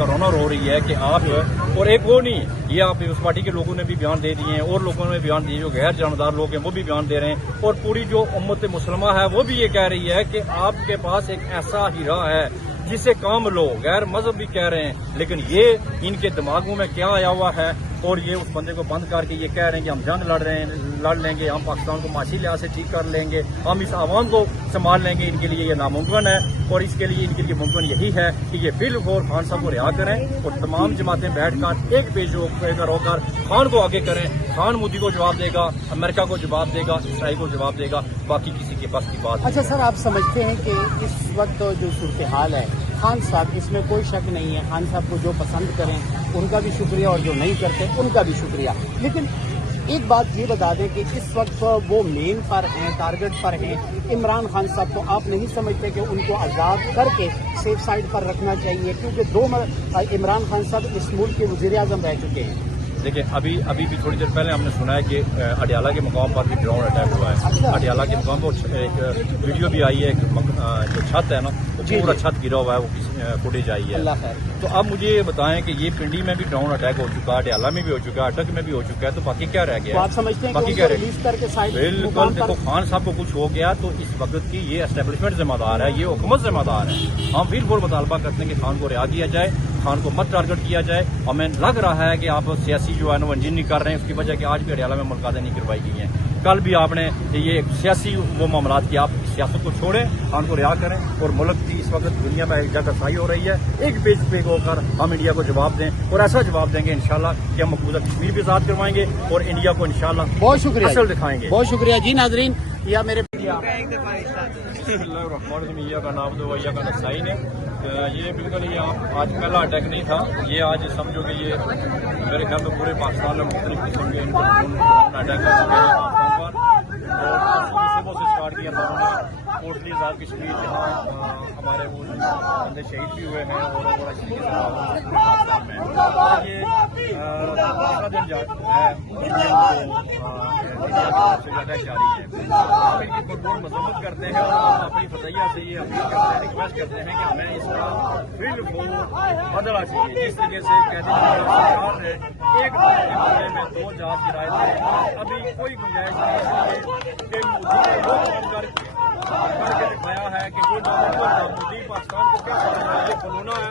Corona हो रही है कि आप और एक वो नहीं, ये आप उस पार्टी के लोगों ने भी बयान दे दिए हैं और लोगों ने बयान दिए, जो गैर जानदार लोग हैं वो भी बयान दे रहे हैं, और पूरी जो उम्मत मुसलमा है वो भी ये कह रही है कि आपके पास एक ऐसा हीरा है जिसे काम लो। गैर मजहब भी कह रहे हैं, लेकिन ये इनके दिमागों में क्या आया हुआ है, और ये उस बंदे को बंद करके ये कह रहे हैं कि हम जंग लड़ लेंगे, हम पाकिस्तान को माशी लिहाज से ठीक कर लेंगे, हम इस आवाम को संभाल लेंगे। इनके लिए ये नामुमकिन है, और इसके लिए इनके लिए मुमकिन यही है कि ये बिल्कुल खान साहब को रिहा करें और तमाम जमातें बैठकर एक पेज होकर खान को आगे करें। खान मोदी को जवाब देगा, अमेरिका को जवाब देगा, इसराइल को जवाब देगा, बाकी किसी के पास की बात। अच्छा सर, आप समझते हैं कि इस वक्त जो सूरत हाल है, खान साहब, इसमें कोई शक नहीं है, खान साहब को जो पसंद करें उनका भी शुक्रिया और जो नहीं करते उनका भी शुक्रिया, लेकिन एक बात ये बता दें कि इस वक्त वो मेन पर हैं, टारगेट पर हैं इमरान खान साहब, तो आप नहीं समझते कि उनको आज़ाद करके सेफ साइड पर रखना चाहिए, क्योंकि इमरान खान साहब इस मुल्क के वज़ीर आज़म रह चुके हैं। देखिए, अभी भी थोड़ी देर पहले हमने सुना है कि अडियाला के मुकाम पर भी ड्रोन अटैक हुआ है। अच्छा। अडियाला के मुकाम पर एक वीडियो भी आई है, जो छत है ना, पूरा छत गिरा हुआ है, वो फुटेज आई है। तो अब मुझे ये बताएं कि ये पिंडी में भी ड्रोन अटैक हो चुका है, अडियाला में भी हो चुका है, अटक में भी हो चुका है, तो बाकी क्या रह गया? आप समझते हैं बाकी क्या रह गया? बिल्कुल, देखो खान साहब को कुछ हो गया तो इस वक्त की ये एस्टेब्लिशमेंट जिम्मेदार है, ये हुकूमत जिम्मेदार है। हम बिल्कुल मुतालबा करते हैं कि खान को रिहा किया जाए, खान को मत टारगेट किया जाए। हमें लग रहा है कि आप सियासी जो है ना वंजिन नहीं कर रहे हैं, उसकी वजह कि आज भी अडियाला में मुलाकातें नहीं करवाई गई हैं। कल भी आपने ये सियासी वो मामलात की, आप सियासत को छोड़ें, खान को रिहा करें, और मुल्क की इस वक्त दुनिया में एक जगह साई हो रही है, एक पेज पे होकर हम इंडिया को जवाब दें, और ऐसा जवाब देंगे इंशाल्लाह कि हम मकबूजा कश्मीर भी आजाद करवाएंगे और इंडिया को इंशाल्लाह बहुत शुक्रिया असल दिखाएंगे। बहुत शुक्रिया जी। नाजरीन, या मेरे का नाम तो वैया का नसाई ने, ये बिल्कुल ये आज पहला अटैक नहीं था, ये आज समझो कि ये मेरे ख्याल में पूरे पाकिस्तान में मुख्तलिफ किस्म के अटैक कर चुके हैं पाकिस्तान पर, और सुबह से स्टार्ट किया था उन्होंने मोस्टली आजाद कश्मीर, जहाँ हमारे वो बंदे शहीद भी हुए हैं, और अच्छी तरीके से पाकिस्तान में ये दूसरा दिन है अटैक जारी है। हम इनकी भरपूर मजम्मत करते हैं और अपनी फतैया से ये अपील करते हैं, रिक्वेस्ट करते हैं कि हमें इसका बिल्कुल बदलना चाहिए। जिस तरीके से कहते हैं सरकार ने एक मामले में 2 जहाज गिराए थे, अभी कोई गुंजाइश नहीं कि करके दिखाया है कि कोई मोदी पाकिस्तान को क्या समझना है, ये फलूना है,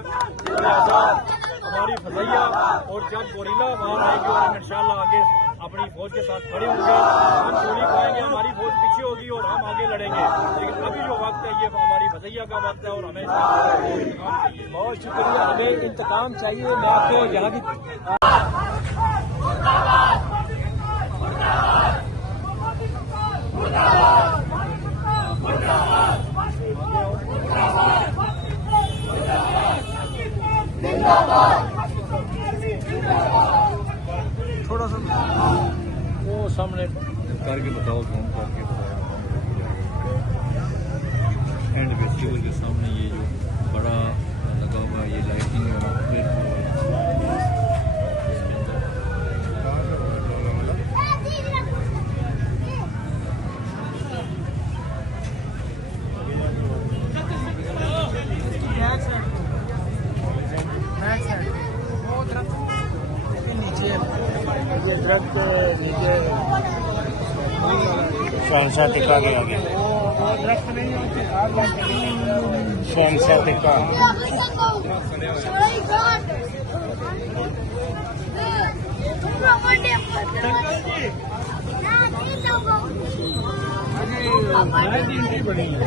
लिहाजा हमारी फतैया, और जब गोरिल्ला वहां आएगी और हम इंशाल्लाह आगे अपनी फौज के साथ खड़े होंगे, हम गोली खाएंगे, हमारी फौज पीछे होगी और हम आगे लड़ेंगे। लेकिन अभी जो वक्त है ये हमारी फतैया का वक्त है, और हमें इंतकाम चाहिए। बहुत शुक्रिया, हमें इंतकाम चाहिए। मैं आपको यहाँ की थोड़ा सा वो सामने करके बताओ, फोन करके बताओ। एंड फेस्टिवल के सामने ये जो बड़ा लगा हुआ ये लाइटिंग दरख्त नीचे शहनशाह टिक्का के आगे, शहनशाह टिक्का Nah,